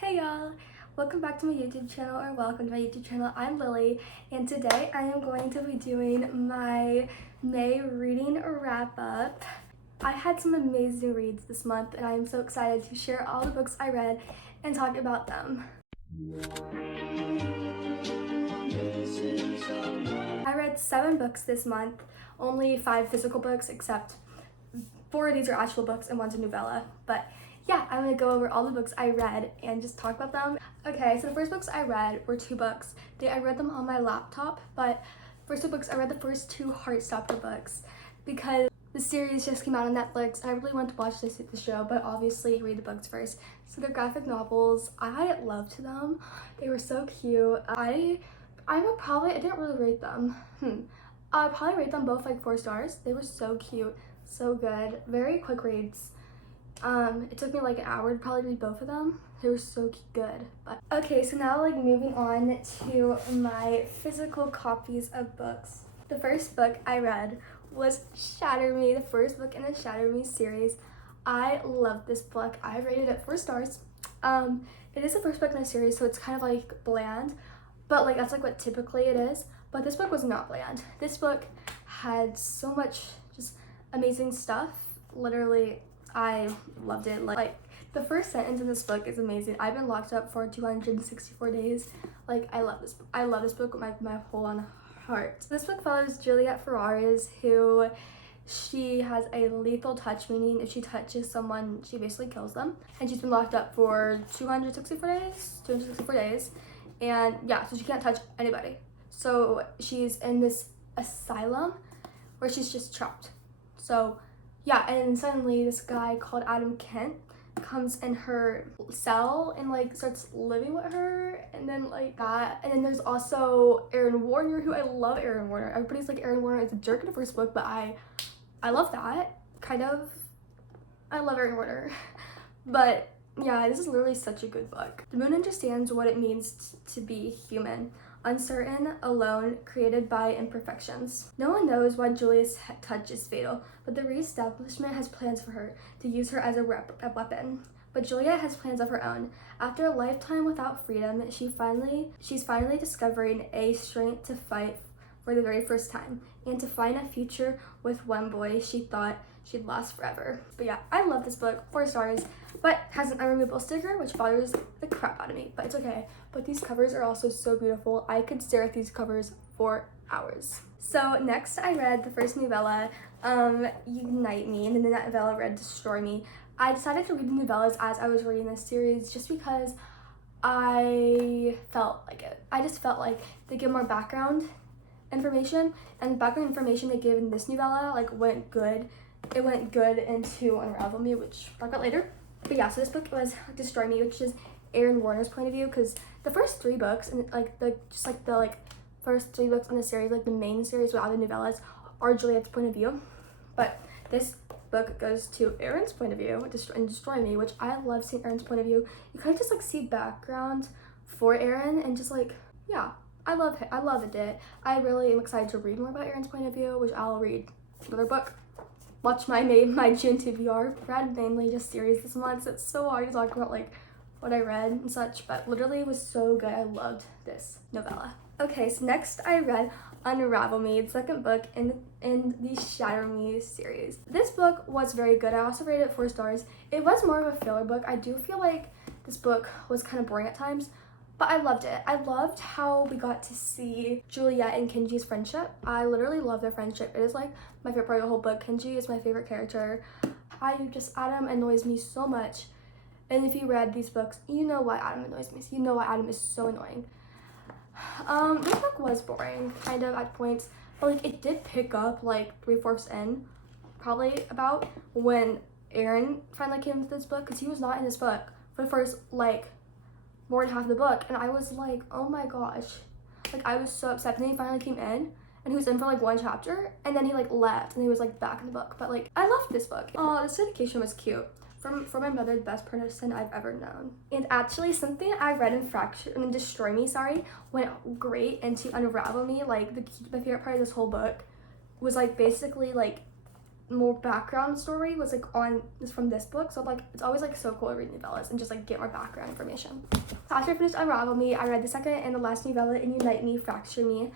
Hey y'all, welcome back to my YouTube channel, or welcome to my YouTube channel. I'm Lily, and today I am going to be doing my May reading wrap up. I had some amazing reads this month, and I am so excited to share all the books I read and talk about them. I read 7 books this month, only 5 physical books, except 4 of these are actual books and one's a novella, but yeah, I'm gonna go over all the books I read and just talk about them. Okay, so the first books I read were 2 books. I read them on my laptop, but first 2 books, I read the first 2 Heartstopper books because the series just came out on Netflix and I really want to watch the show, but obviously read the books first. So they're graphic novels. I loved them. They were so cute. I didn't really rate them. I'd probably rate them both like 4 stars. They were so cute, so good, very quick reads. It took me like an hour to probably read both of them. They were so good. But okay, so now like moving on to my physical copies of books. The first book I read was Shatter Me, the first book in the Shatter Me series. I love this book. I rated it 4 stars. It is the first book in the series, so it's kind of like bland, but like that's like what typically it is. But this book was not bland. This book had so much just amazing stuff. Literally, I loved it. Like the first sentence in this book is amazing. I've been locked up for 264 days. Like I love this book. I love this book with my whole on heart. So this book follows Juliet Ferraris, who she has a lethal touch, meaning if she touches someone, she basically kills them. And she's been locked up for 264 days. And yeah, so she can't touch anybody. So she's in this asylum where she's just trapped. So yeah, and then suddenly this guy called Adam Kent comes in her cell and like starts living with her, and then like that. And then there's also Aaron Warner, who I love Aaron Warner. Everybody's like Aaron Warner is a jerk in the first book, but I love that. Kind of. I love Aaron Warner. But yeah, this is literally such a good book. The moon understands what it means to be human. Uncertain, alone, created by imperfections. No one knows why Julia's touch is fatal, but the re-establishment has plans for her, to use her as a weapon. But Julia has plans of her own. After a lifetime without freedom, she's finally discovering a strength to fight for the very first time, and to find a future with one boy she thought she'd lost forever. But yeah, I love this book, 4 stars, but has an unremovable sticker, which bothers the crap out of me, but it's okay. But these covers are also so beautiful. I could stare at these covers for hours. So next I read the first novella, Unite Me, and then that novella read Destroy Me. I decided to read the novellas as I was reading this series just because I felt like it. I just felt like they give more background information, and the background information they give in this novella like went good. It went good into Unravel Me, which I'll talk about later. But yeah, so this book was Destroy Me, which is Aaron Warner's point of view, because the first 3 books and like the first 3 books in the series, like the main series without the novellas, are Juliet's point of view. But this book goes to Aaron's point of view and Destroy Me, which I love seeing Aaron's point of view. You kind of just like see background for Aaron, and just like, yeah, I love it. I really am excited to read more about Aaron's point of view, which I'll read another book. Watch my June TBR. Read mainly just series this month, so it's so hard to talk about like what I read and such, but literally it was so good. I loved this novella. Okay, so next I read Unravel Me, the second book in the Shatter Me series. This book was very good. I also rated it 4 stars. It was more of a filler book. I do feel like this book was kind of boring at times, but I loved it. I loved how we got to see Juliet and Kenji's friendship. I literally love their friendship. It is like my favorite part of the whole book. Kenji is my favorite character. Adam annoys me so much. And if you read these books, you know why Adam annoys me. So you know why Adam is so annoying. This book was boring, kind of at points, but like it did pick up like 3/4 in, probably about when Aaron finally came into this book, because he was not in this book for the first like more than half of the book, and I was like, oh my gosh, like I was so upset. And then he finally came in, and he was in for like 1 chapter, and then he like left, and he was like back in the book. But like I loved this book. Oh, this dedication was cute. For my mother, the best person I've ever known. And actually something I read in Destroy Me, went great into Unravel Me. Like my favorite part of this whole book was like basically like more background story was like is from this book, so like it's always like so cool to read novellas and just like get more background information. So after I finished Unravel Me, I read the second and the last novella in Unite Me, Fracture Me.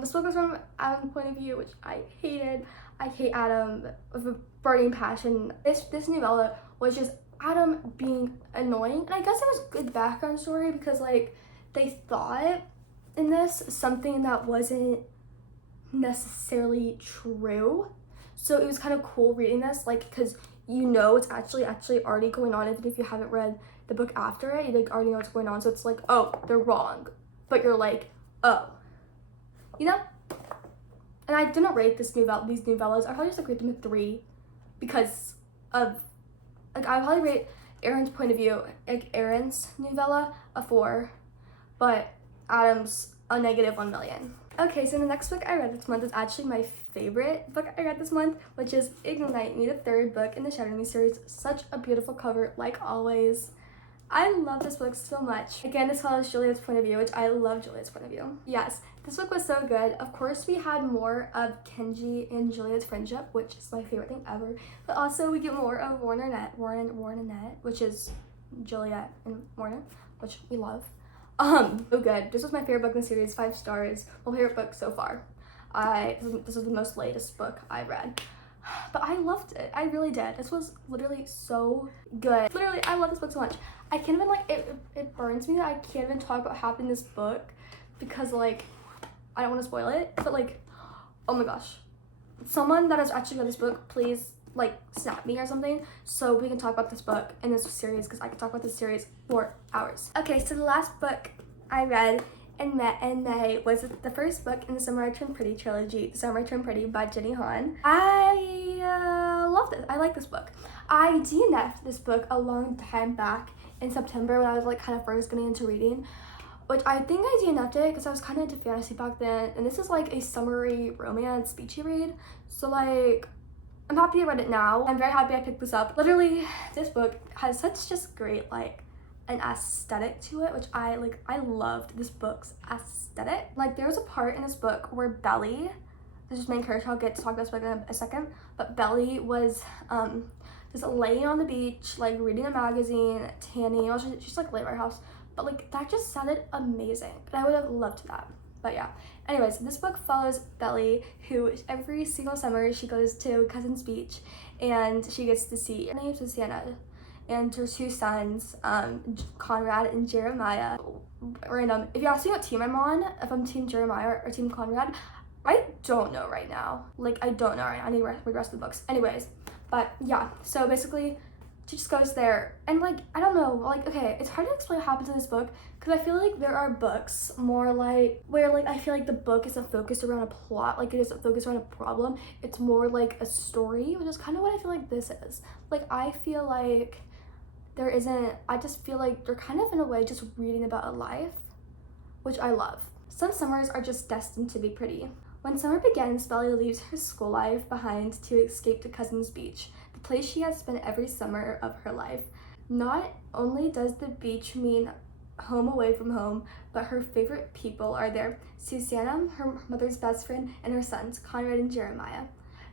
This book was from Adam's point of view, which I hated. I hate Adam with a burning passion. This novella was just Adam being annoying, and I guess it was good background story because like they thought in this something that wasn't necessarily true. So it was kind of cool reading this, like, because you know it's actually already going on, even if you haven't read the book after it, you like already know what's going on. So it's like, oh, they're wrong, but you're like, oh, you know. And I didn't rate these novellas. I probably just like rate them a 3 because of like I probably rate Aaron's point of view, like Aaron's novella, a 4, but Adam's a -1 million. Okay, so the next book I read this month is actually my favorite book I read this month, which is Ignite Me, the 3rd book in the Shatter Me series. Such a beautiful cover, like always. I love this book so much. Again, this follows Juliet's point of view, which I love Juliet's point of view. Yes, this book was so good. Of course, we had more of Kenji and Juliet's friendship, which is my favorite thing ever. But also, we get more of Warren and Annette, which is Juliet and Warren, which we love. So good. This was my favorite book in the series, 5 stars. My favorite book so far. This was the most latest book I read. But I loved it. I really did. This was literally so good. Literally, I love this book so much. I can't even like, it burns me that I can't even talk about half in this book because like, I don't want to spoil it, but like, oh my gosh. Someone that has actually read this book, please like snap me or something so we can talk about this book and this series because I could talk about this series for hours. Okay, so the last book I read in May was the first book in the Summer I Turned Pretty trilogy, Summer I Turned Pretty by Jenny Han. I love this. I like this book. I DNF'd this book a long time back in September when I was like kind of first getting into reading, which I think I DNF'd it because I was kind of into fantasy back then, and this is like a summery romance beachy read, so like I'm happy I read it now. I'm very happy I picked this up. Literally, this book has such just great like an aesthetic to it, which I loved this book's aesthetic. Like there was a part in this book where Belly, this is main character, I'll get to talk about this book in a second, but Belly was just laying on the beach, like reading a magazine, tanning. She's like laying at her house, but like that just sounded amazing, and I would have loved that. But yeah, anyways, this book follows Belly, who every single summer she goes to Cousin's Beach and she gets to see, her name's Susanna, and her 2 sons, Conrad and Jeremiah. Random, if you ask me what team I'm on, if I'm Team Jeremiah or Team Conrad, I don't know right now. Like, I don't know right now. I need to read the rest of the books. Anyways, but yeah, so basically, she just goes there, and like, I don't know, like, okay, it's hard to explain what happens in this book, because I feel like there are books more like, where like, I feel like the book isn't focused around a plot, like it isn't focused around a problem, it's more like a story, which is kind of what I feel like this is. Like, I feel like I just feel like they're kind of in a way just reading about a life, which I love. Some summers are just destined to be pretty. When summer begins, Belly leaves her school life behind to escape to Cousin's Beach, the place she has spent every summer of her life. Not only does the beach mean home away from home, but her favorite people are there. Susanna, her mother's best friend, and her sons, Conrad and Jeremiah.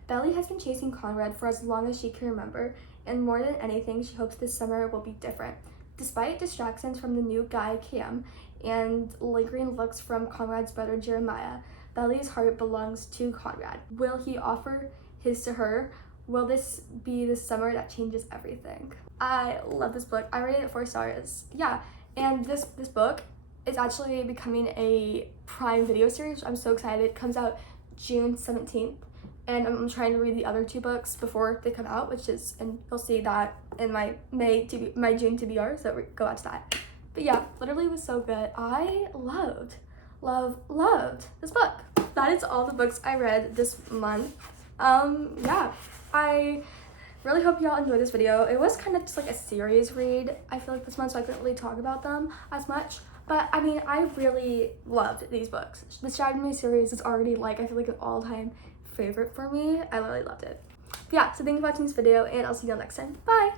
Belly has been chasing Conrad for as long as she can remember, and more than anything, she hopes this summer will be different. Despite distractions from the new guy, Cam, and lingering looks from Conrad's brother, Jeremiah, Belly's heart belongs to Conrad. Will he offer his to her? Will this be the summer that changes everything? I love this book. I rated it 4 stars. Yeah, and this book is actually becoming a Prime Video series. I'm so excited. It comes out June 17th, and I'm trying to read the other 2 books before they come out, and you'll see that in my June TBR, so go watch that. But yeah, literally was so good. I loved this book. That is all the books I read this month. Yeah, I really hope y'all enjoyed this video. It was kind of just like a series read, I feel like, this month, so I couldn't really talk about them as much. But I mean, I really loved these books. The Shatter Me series is already like, I feel like an all-time favorite for me. I really loved it. But yeah, so thank you for watching this video, and I'll see y'all next time. Bye!